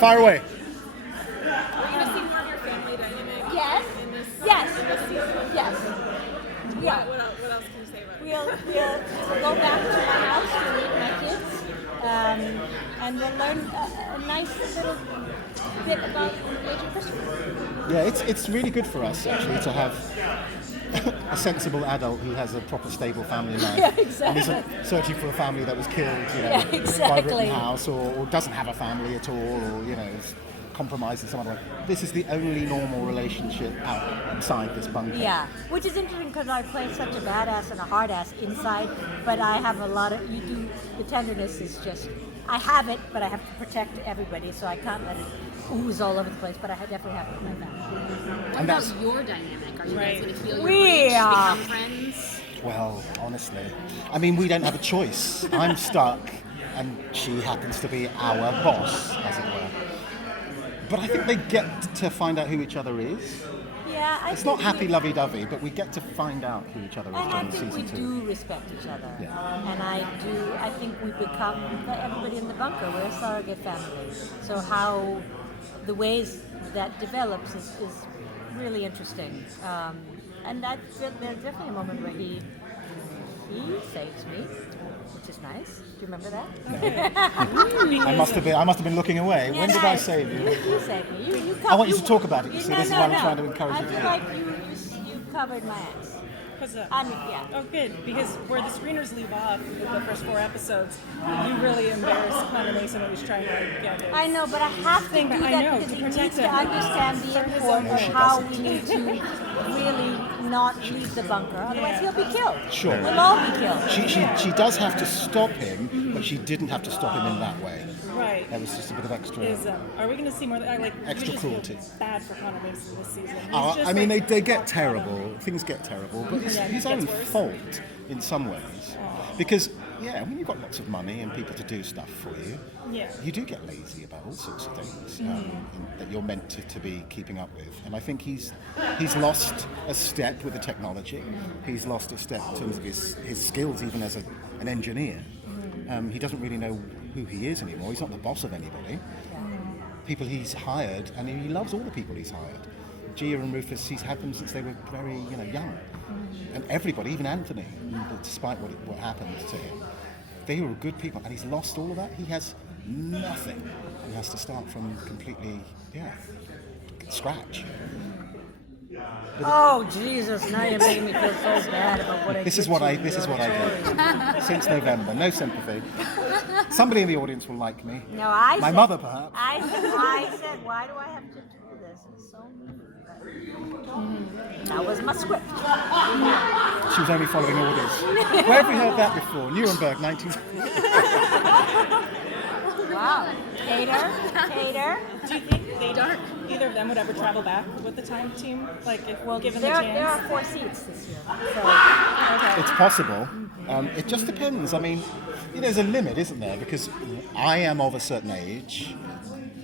Fire away. Are you going to see more of your family dynamic? Yes. In this season? Yes. Yeah. What else can you say about it? We'll go back to my house to meet my kids, and we'll learn a nice little bit about Agent Christopher. Yeah, it's really good for us actually to have a sensible adult who has a proper stable family life. Yeah, exactly. And isn't searching for a family that was killed, Yeah, exactly. by Rittenhouse, or doesn't have a family at all, or is compromised in some other way. This is the only normal relationship outside this bunker. Yeah, which is interesting because I play such a badass and a hard ass inside, but I have a lot of, the tenderness is just, I have it, but I have to protect everybody, so I can't let it ooze all over the place, but I definitely have it in my family. What about your dynamic? Are you guys going to feel your We rage, are. become friends? Well, honestly, I mean, we don't have a choice. I'm stuck, and she happens to be our boss, as it were. But I think they get to find out who each other is. Yeah, It's not happy lovey-dovey, but we get to find out who each other is And I during think we season 2. do respect each other. Yeah. And I think we become, everybody in the bunker, we're a surrogate family. So how the ways that develops is really interesting. And there's definitely a moment where he saves me, which is nice. Do you remember that? I must have been looking away. When did I save you? You saved me. You I want you to talk about it, you see. This is why I'm trying to encourage I you to feel do like you covered my ass. What's up? Yeah. Oh, good, because where the screeners leave off with the first 4 episodes, you really embarrassed Connor Mason when he was trying to get it. I know, but I have to do that I know, because to he protect needs to him. understand the import of how we need to really not leave the bunker. Otherwise, he'll be killed. Sure. We'll all be killed. She does have to stop him, but she didn't have to stop him in that way. Right. That was just a bit of extra. Are we going to see more? Extra you just cruelty. Feel bad for Connor Mason this season. I mean, they get terrible. Things get terrible, but it's his own fault in some ways. Because, when you've got lots of money and people to do stuff for you, you do get lazy about all sorts of things that you're meant to be keeping up with. And I think he's lost a step with the technology. He's lost a step in terms of his skills, even as an engineer. He doesn't really know who he is anymore. He's not the boss of anybody. People he's hired, and he loves all the people he's hired. Gia and Rufus, he's had them since they were very, young. And everybody, even Anthony, despite what happened to him, they were good people, and he's lost all of that. He has nothing. He has to start from completely, scratch. Oh Jesus! Now you're making me feel so bad about what I did. This is what I did since November. No sympathy. Somebody in the audience will like me. No, My mother, perhaps. I said, why do I have to do this? It's so mean. That was my script. She was only following orders. Where have we heard that before? Nuremberg, 19... Wow. Hater. Do you think either of them would ever travel back with the time team? Like, if given the there chance? are 4 seats this year. It's possible. It just depends. I mean, there's a limit, isn't there? Because I am of a certain age.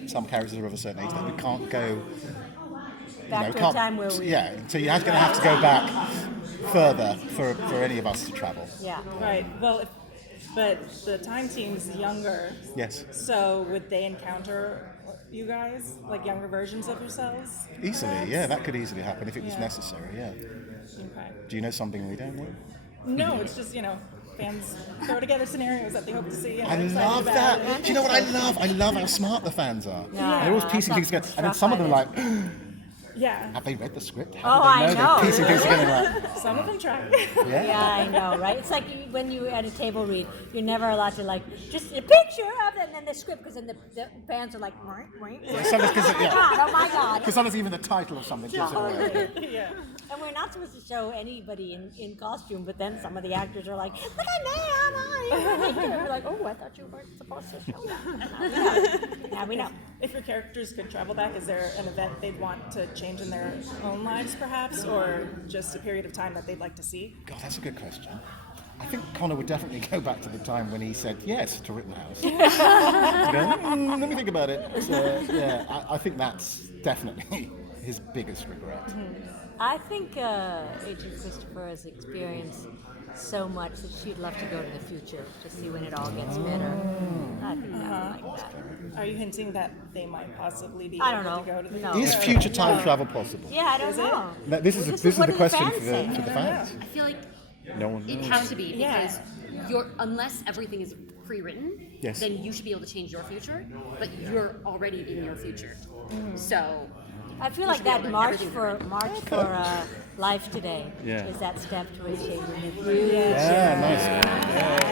Some characters are of a certain age that we can't go... Back to a time where we... Yeah, so you're going to have to go back further for any of us to travel. Yeah. Right. Well, but the time team's younger. Yes. So would they encounter you guys, like younger versions of yourselves? Easily, yeah, that could easily happen if it was necessary, yeah. Okay. Do you know something we don't know? No, it's just, fans throw together scenarios that they hope to see. I love that. Do you know what I love? I love how smart the fans are. Yeah. They're always piecing things together. And then some of them are like, yeah. have they read the script? Oh, How do they I know? know. They're piecing things together like, Some of them try. Yeah, I know, right? It's like when you at a table read, you're never allowed to just a picture of it and then the script, because then the fans are like, oh my God. Because sometimes even the title of something gives it away. Yeah. And we're not supposed to show anybody in costume, but then some of the actors are like, look at me, I'm on. We're like, oh, I thought you weren't supposed to show that. Now we know. If your characters could travel back, is there an event they'd want to change in their own lives, perhaps, or just a period of time that they'd like to see? God, that's a good question. I think Connor would definitely go back to the time when he said yes to Rittenhouse. Let me think about it. So, I think that's definitely his biggest regret. I think Agent Christopher has experienced so much that she'd love to go to the future to see when it all gets better. I think I would like that. Are you hinting that they might possibly be I don't able know. to go to the No. Is future time travel possible? Yeah, I don't know. This is What the do question fans for say? the fans. I feel like No one it knows. has to be because Yeah. unless everything is pre-written, Yes. then you should be able to change your future, but you're already in your future. So I feel you like should be that able to march everything for life today Yeah. is that step towards changing the future. Yeah, nice. Yeah.